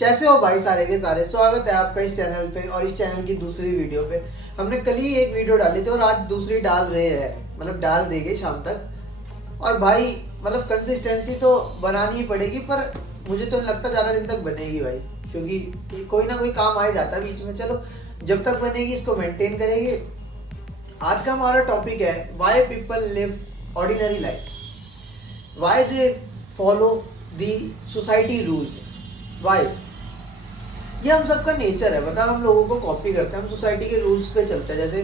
कैसे हो भाई सारे के सारे। स्वागत है आपका इस चैनल पे और इस चैनल की दूसरी वीडियो पे। हमने कल ही एक वीडियो डाली थी और आज दूसरी डाल रहे हैं, मतलब डाल देंगे शाम तक। और भाई मतलब कंसिस्टेंसी तो बनानी ही पड़ेगी, पर मुझे तो लगता ज़्यादा दिन तक बनेगी भाई, क्योंकि कोई ना कोई काम आ ही जाता है बीच में। चलो जब तक बनेगी इसको मेंटेन करेंगे। आज का हमारा टॉपिक है why people live ordinary life, why they follow the society rules, why. ये हम सबका नेचर है, बता, हम लोगों को कॉपी करते हैं, हम सोसाइटी के रूल्स पे चलते हैं। जैसे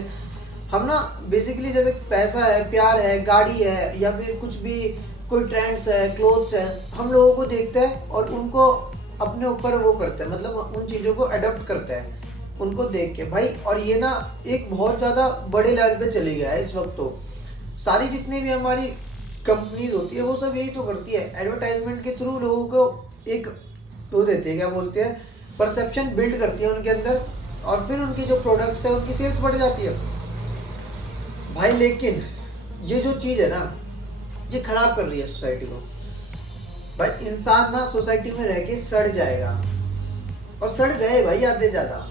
हम ना बेसिकली जैसे पैसा है, प्यार है, गाड़ी है, या फिर कुछ भी कोई ट्रेंड्स है, क्लोथ्स है, हम लोगों को देखते हैं और उनको अपने ऊपर वो करते हैं, मतलब उन चीज़ों को अडॉप्ट करते हैं उनको देख के भाई। और ये ना एक बहुत ज़्यादा बड़े लेवल पे चली गया है इस वक्त। तो सारी जितनी भी हमारी कंपनीज होती है वो सब यही तो करती है, एडवर्टाइजमेंट के थ्रू लोगों को एक वो देती है, क्या बोलते हैं, परसेप्शन बिल्ड करती है उनके अंदर, और फिर उनकी जो प्रोडक्ट्स है उनकी सेल्स बढ़ जाती है भाई। लेकिन ये जो चीज़ है ना, ये खराब कर रही है सोसाइटी को भाई। इंसान ना सोसाइटी में रह के सड़ जाएगा, और सड़ गए भाई आधे ज़्यादा।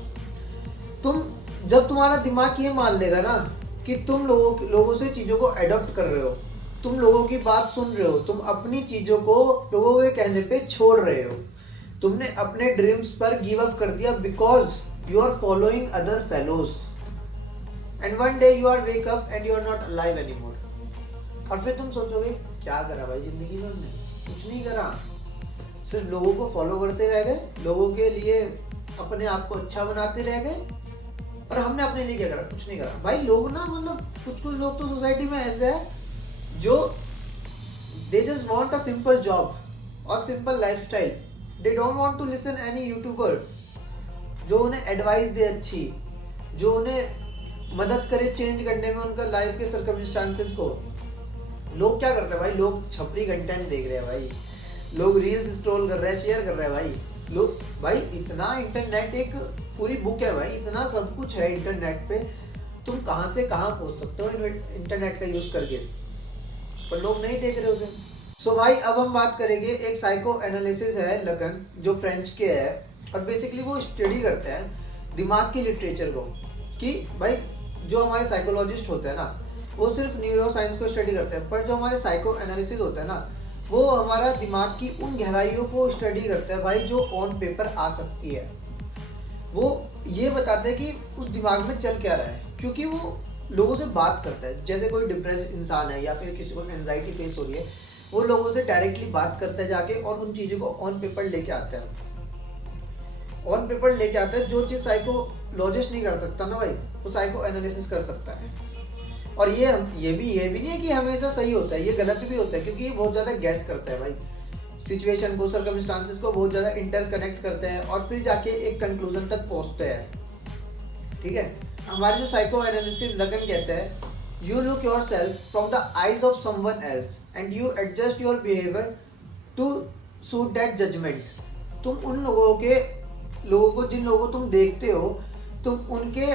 तुम जब तुम्हारा दिमाग ये मान लेगा ना कि तुम लोगों से चीज़ों को अडॉप्ट कर रहे हो, तुम लोगों की बात सुन रहे हो, तुम अपनी चीज़ों को लोगों के कहने पे छोड़ रहे हो, तुमने अपने ड्रीम्स पर गिव अप कर दिया because you are following other fellows, and one day you are wake up and you are not alive any more. और फिर तुम सोचोगे क्या करा भाई जिंदगी में, हमने कुछ नहीं करा, सिर्फ लोगों को फॉलो करते रह गए, लोगों के लिए अपने आप को अच्छा बनाते रह गए, और हमने अपने लिए क्या करा, कुछ नहीं करा भाई। लोग ना मतलब कुछ कुछ लोग तो सोसाइटी में ऐसे हैं जो they just want a simple job और simple lifestyle, they don't want to listen any YouTuber जो उन्हें एडवाइस दे अच्छी, जो उन्हें मदद करे चेंज करने में उनका लाइफ के सर्कमस्टांसेस को। लोग क्या करते हैं भाई, लोग छपरी कंटेंट देख रहे हैं भाई, लोग रील्स स्क्रॉल कर रहे हैं, शेयर कर रहे हैं भाई। लोग भाई इतना इंटरनेट एक पूरी बुक है भाई, इतना सब कुछ है इंटरनेट पे, तुम कहाँ से कहाँ पहुँच सकते हो इंटरनेट का यूज़ करके, पर लोग नहीं देख रहे उसे। सो भाई अब हम बात करेंगे, एक साइको एनालिसिस है लगन जो फ्रेंच के है, और बेसिकली वो स्टडी करते हैं दिमाग की लिटरेचर को, कि भाई जो हमारे साइकोलॉजिस्ट होते हैं ना वो सिर्फ न्यूरो साइंस को स्टडी करते हैं, पर जो हमारे साइको एनालिसिस होते हैं ना वो हमारा दिमाग की उन गहराइयों को स्टडी करते हैं भाई जो ऑन पेपर आ सकती है। वो ये बताते हैं कि उस दिमाग में चल क्या रहा है, क्योंकि वो लोगों से बात करता है। जैसे कोई डिप्रेस इंसान है या फिर किसी को एंजाइटी फेस हो रही है, वो लोगों से डायरेक्टली बात करता है जाके, और उन चीज़ों को ऑन पेपर लेके आता है। ऑन पेपर लेके आता है जो चीज़ साइकोलॉजिस्ट नहीं कर सकता ना भाई, वो साइको एनालिसिस कर सकता है। और ये भी नहीं है कि हमेशा सही होता है, ये गलत भी होता है, क्योंकि ये बहुत ज़्यादा गैस करता है भाई, सिचुएशन को, सर्कमस्टांसेस को बहुत ज़्यादा इंटरकनेक्ट करते हैं और फिर जाके एक कंक्लूजन तक पहुँचते हैं। ठीक है, हमारे जो साइको एनालिसिस लगन कहते हैं, you look yourself from the eyes of someone else and you adjust your behaviour to suit that judgement. तुम उन लोगों को जिन लोगों को तुम देखते हो, तुम उनके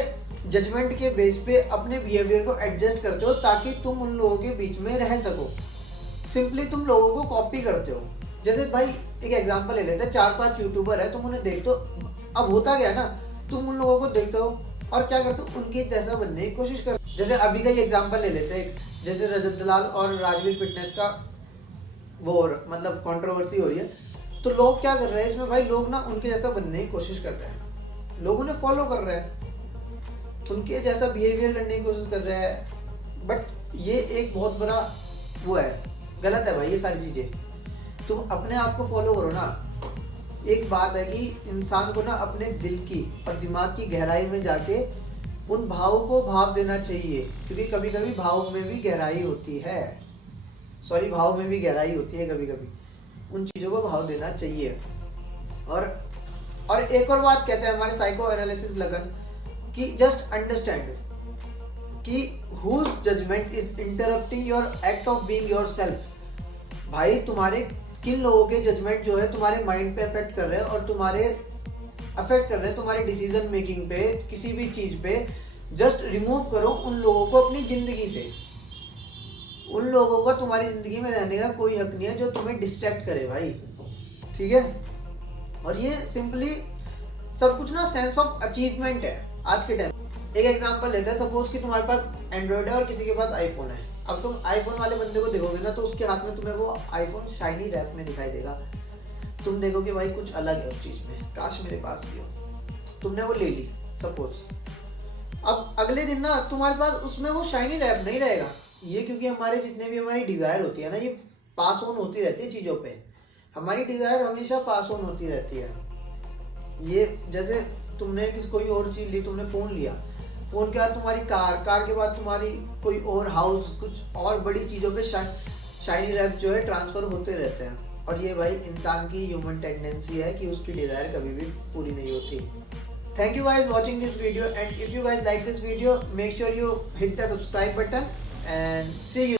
जजमेंट के बेस पे अपने बिहेवियर को एडजस्ट करते हो ताकि तुम उन लोगों के बीच में रह सको। सिंपली तुम लोगों को कॉपी करते हो। जैसे भाई एक एग्जांपल ले लेते हैं, 4-5 यूट्यूबर है, तुम उन्हें देखते हो, अब होता गया ना, तुम उन लोगों को देखते हो और क्या करते हो, उनके जैसा बनने की कोशिश करते हो। जैसे अभी का ही एग्जांपल ले लेते हैं, जैसे रजत दलाल और राजवीर फिटनेस का वो मतलब कंट्रोवर्सी हो रही है, तो लोग क्या कर रहे हैं इसमें भाई, लोग ना उनके जैसा बनने की कोशिश कर रहे हैं, लोग उन्हें फॉलो कर रहे हैं, उनके जैसा बिहेवियर करने की कोशिश कर रहे हैं। बट ये एक बहुत बड़ा वो है, गलत है भाई ये सारी चीज़ें। तुम अपने आप को फॉलो करो ना। एक बात है कि इंसान को ना अपने दिल की और दिमाग की गहराई में जाके उन भावों को भाव देना चाहिए, क्योंकि कभी कभी भाव में भी गहराई होती है, भाव में भी गहराई होती है कभी कभी, उन चीज़ों को भाव देना चाहिए। और एक और बात कहते हैं हमारे साइको एनालिसिस लगन कि जस्ट अंडरस्टैंड कि whose judgement is interrupting your act of being yourself. भाई तुम्हारे किन लोगों के जजमेंट जो है तुम्हारे माइंड पे अफेक्ट कर रहे हैं, और तुम्हारे डिसीजन मेकिंग पे, किसी भी चीज पे। जस्ट रिमूव करो उन लोगों को अपनी जिंदगी से। उन लोगों का तुम्हारी जिंदगी में रहने का कोई हक नहीं है जो तुम्हें डिस्ट्रैक्ट करे भाई, ठीक है। और ये सिंपली सब कुछ ना सेंस ऑफ अचीवमेंट है आज के टाइम। एक एग्जांपल लेते हैं, सपोज कि तुम्हारे पास एंड्रॉइड है और किसी के पास आईफोन है। अब तुम आईफोन वाले बंदे को देखोगे ना तो उसके हाथ में तुम्हें वो आईफोन शाइनी रैप में दिखाई देगा। तुम देखोगे भाई कुछ अलग है उस चीज में, काश मेरे पास भी हो। तुमने वो ले ली सपोज, अब अगले दिन ना तुम्हारे पास उसमें वो शाइनी रैप नहीं रहेगा। ये क्योंकि हमारे जितने भी हमारी डिजायर होती है ना, ये पास ऑन होती रहती है चीजों पे। हमारी डिजायर हमेशा पास ऑन होती रहती है। ये जैसे तुमने किसी कोई और चीज ली, तुमने फोन लिया, फोन के बाद तुम्हारी कार के बाद तुम्हारी कोई और हाउस, कुछ और बड़ी चीजों पे शाइनी रैप जो है ट्रांसफर होते रहते हैं। और ये भाई इंसान की ह्यूमन टेंडेंसी है कि उसकी डिजायर कभी भी पूरी नहीं होती। Thank you guys watching this video, and if you guys like this video, make sure you hit the subscribe button and see you.